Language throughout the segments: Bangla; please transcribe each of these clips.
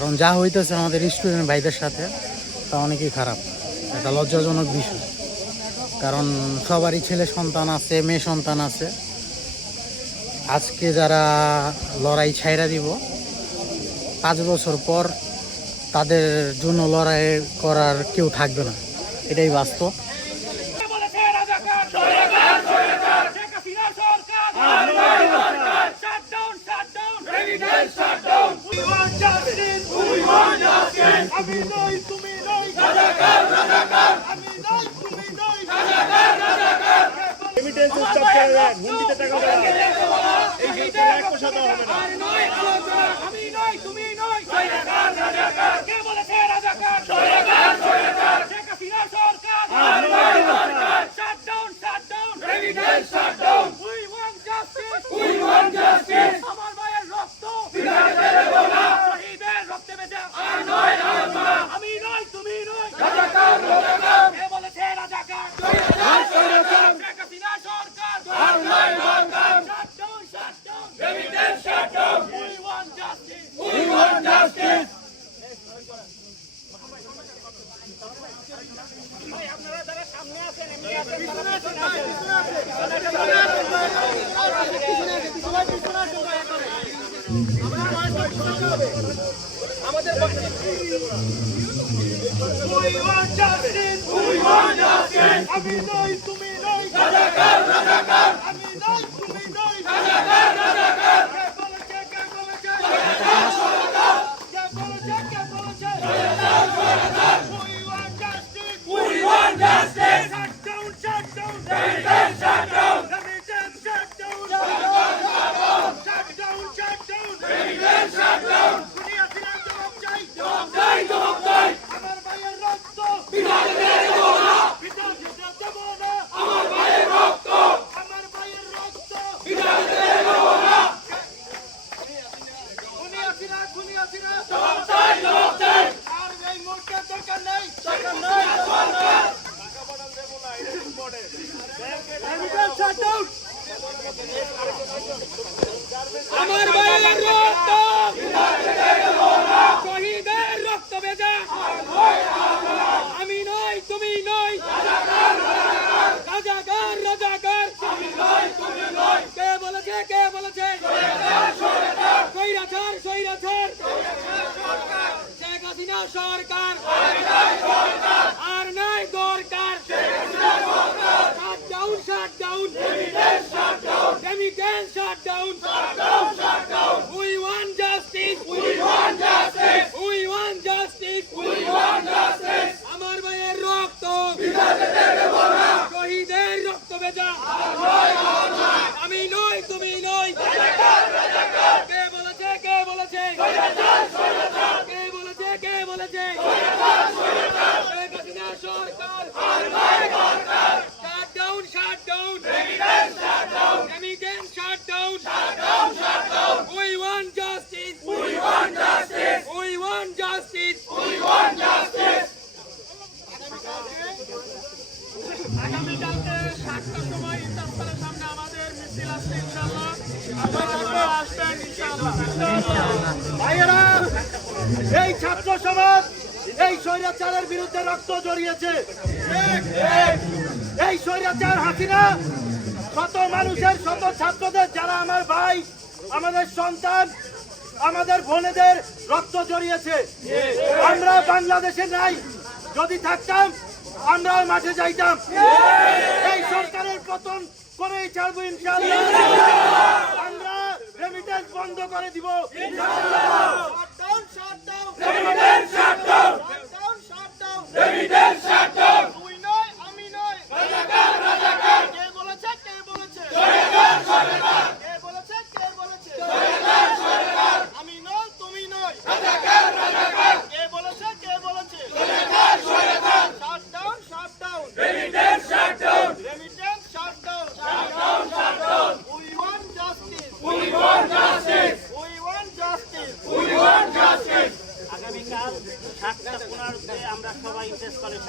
কারণ যা হইতেছে আমাদের স্টুডেন্ট ভাইদের সাথে, তা অনেকই খারাপ। একটা লজ্জাজনক বিষয়। কারণ সবারই ছেলে সন্তান আছে, মেয়ে সন্তান আছে। আজকে যারা লড়াই ছাইরা দিব, পাঁচ বছর পর তাদের জন্য লড়াই করার কেউ থাকবে না। এটাই বাস্তব কে বলেছে রাজাকার সরকার সরকার শেখ হাসিনা সরকার সরকার shutdown shutdown remittance shutdown we want justice we want justice আমি নই তুমি নই রাজাকার রাজাকার আমি নই তুমি নই রাজাকার রাজাকার হুন্ডিতে টাকা দেওয়া এই সরকার এক পয়সা দেওয়া হবে না নয়। আমি নই তুমি রাজাকার রাজাকার কে বলেছে রাজাকার সরকার সরকার শেখ হাসিনা সরকার সরকার shutdown shutdown remittance shutdown we want justice we want justice আমার ভাইয়ের রক্ত বিনাতে দেব না শহীদের রক্তে ভেজা আর নয় আলাদা আমি নই তুমি নই রাজাকার রাজাকার কে বলেছে রাজাকার সরকার সরকার শেখ হাসিনা সরকার আর নয় সরকার shutdown shutdown remittance shutdown we want justice we want justice Justice. আমি নই তুমি নই রাজাকার রাজাকার আমি নই তুমি নই রাজাকার রাজাকার কে বলেছে কে বলেছে রাজাকার সরকার কে বলেছে কে বলেছে রাজাকার সরকার We want justice. We want justice. Shut down, shut down. Remittance shut down. Remittance shut down. Shut down, shut down. Remittance shut down. দুনিয়া ছিলা জবাব চাই জবাব চাই জবাব চাই আমার ভাইয়ের রক্ত বিধাতে দেব না বিধাতে দেব না আমার ভাইয়ের রক্ত আমার ভাইয়ের রক্ত বিধাতে দেব না দুনিয়া ছিলা দুনিয়া ছিলা জবাব চাই জবাব চাই আর এই মুহূর্তে দরকার নেই দরকার নেই দরকার Remittance shut down. আমার ভাইয়ের রক্ত! শহীদের রক্ত ভেজা! আমি নই, তুমি নই! রাজাকার রাজাকার! কে বলেছে কে বলেছে? সৈরাচার সৈরাচার শেখ হাসিনা সরকার! আর নাই down, shut down. Demi Remittance shut down. Demi Remittance shut down. Shut down, shut down. We want justice. We want এই ছাত্র সমাজ এই স্বৈরাচারের বিরুদ্ধে রক্ত জড়িয়েছে। এই স্বৈরাচার হাসিনা শত মানুষের শত ছাত্রদের, যারা আমার ভাই, আমাদের সন্তান, আমাদের বোনেদের রক্ত জড়িয়েছে। আমরা বাংলাদেশে নাই, যদি থাকতাম আমরাও মাঠে যাইতাম এই সরকারের পতন করেই ছাড়বো ইনশাআল্লাহ আমরা রেমিটেন্স বন্ধ করে দিব Shut down, shut down. Remittance shut down. Shut down, shut down. Remittance shut তুই নয়, আমি নয়। কে বলেছে, কে বলেছে? কে বলেছে, কে বলেছে? আমি নয়, তুমি নয়।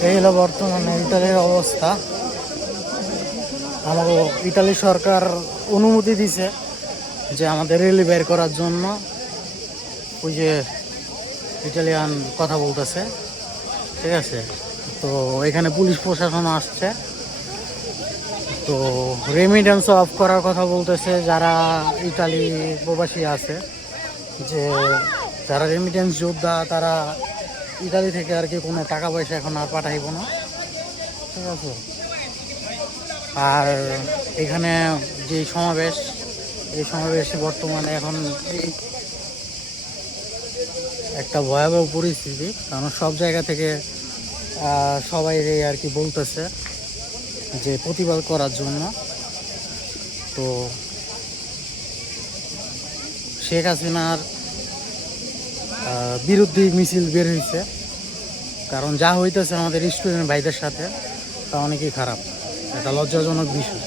এই হলো বর্তমানে ইতালির অবস্থা। আমাকে ইতালি সরকার অনুমতি দিছে যে আমাদের রেলি বের করার জন্য। ওই যে ইটালিয়ান কথা বলতেছে। ঠিক আছে? তো এখানে পুলিশ প্রশাসন আসছে। তো রেমিডেন্স অফ করার কথা বলতেছে যারা ইতালি প্রবাসী আছে। যে যারা রেমিডেন্স যোদ্ধা, তারা ইতালি থেকে আর কি কোনো টাকা পয়সা এখন আর পাঠাইব না। ঠিক আছে? আর এখানে যে সমাবেশ, এই সমাবেশে বর্তমানে এখন একটা ভয়াবহ পরিস্থিতি, কারণ সব জায়গা থেকে সবাই এই আর কি বলতেছে যে প্রতিবাদ করার জন্য। তো শেখ হাসিনার বিরুদ্ধে মিছিল বের হয়েছে। কারণ যা হইতেছে আমাদের স্টুডেন্ট ভাইদের সাথে, তা অনেকই খারাপ। এটা লজ্জাজনক বিষয়।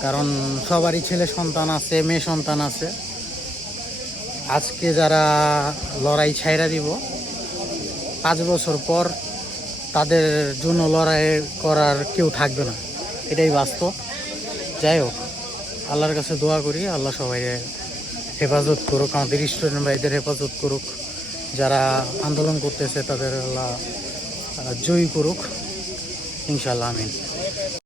কারণ সবারই ছেলে সন্তান আছে, মেয়ে সন্তান আছে। আজকে যারা লড়াই ছাইরা দিব, পাঁচ বছর পর তাদের জন্য লড়াই করার কেউ থাকবে না। এটাই বাস্তব। যাই হোক, আল্লাহর কাছে দোয়া করি, আল্লাহ সবাই হেফাজত করুক, আমাদের স্টুডেন্ট ভাইদের হেফাজত করুক, যারা আন্দোলন করতেছে তাদের জয়ী করুক। ইনশাল্লাহ আমিন।